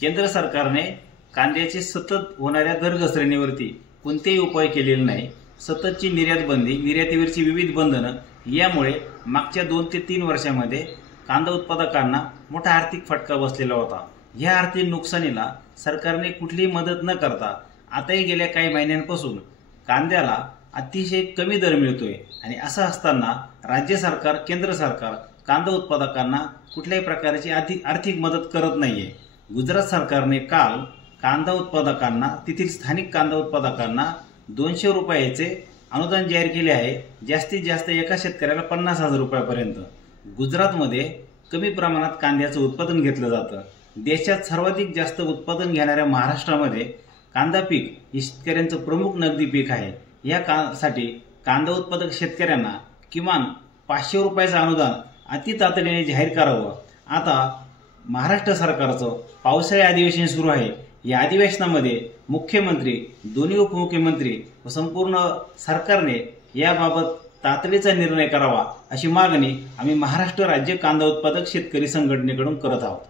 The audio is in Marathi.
केंद्र सरकारने कांद्याची सतत होणाऱ्या दर घसरणीवरती कोणतेही उपाय केलेले नाही। सततची निर्यात बंदी, निर्यातीवरची विविध बंधनं यामुळे मागच्या 2 ते 3 वर्षांमध्ये कांदा उत्पादकांना मोठा आर्थिक फटका बसलेला होता। या आर्थिक नुकसानीला सरकारने कुठलीही मदत न करता आताही गेल्या काही महिन्यांपासून कांद्याला अतिशय कमी दर मिळतोय आणि असं असताना राज्य सरकार, केंद्र सरकार कांदा उत्पादकांना कुठल्याही प्रकारची आर्थिक मदत करत नाहीये। गुजरात सरकारने काल कांदा उत्पादकांना, तेथील स्थानिक कांदा उत्पादकांना 200 रुपयाचे अनुदान जाहीर केले आहे। जास्तीत जास्त एका शेतकऱ्याला 50,000 रुपयापर्यंत। गुजरातमध्ये कमी प्रमाणात कांद्याचं उत्पादन घेतलं जातं। देशात सर्वाधिक जास्त उत्पादन घेणाऱ्या महाराष्ट्रामध्ये कांदा पीक हे शेतकऱ्यांचं प्रमुख नगदी पीक आहे। यासाठी कांदा उत्पादक शेतकऱ्यांना किमान 500 रुपयाचं अनुदान अति तातडीने जाहीर करावं। आता महाराष्ट्र सरकारचं पावसाळी अधिवेशन सुरू आहे। या अधिवेशनामध्ये मुख्यमंत्री, दोन्ही उपमुख्यमंत्री व संपूर्ण सरकारने याबाबत तातडीचा निर्णय करावा अशी मागणी आम्ही महाराष्ट्र राज्य कांदा उत्पादक शेतकरी संघटनेकडून करत आहोत।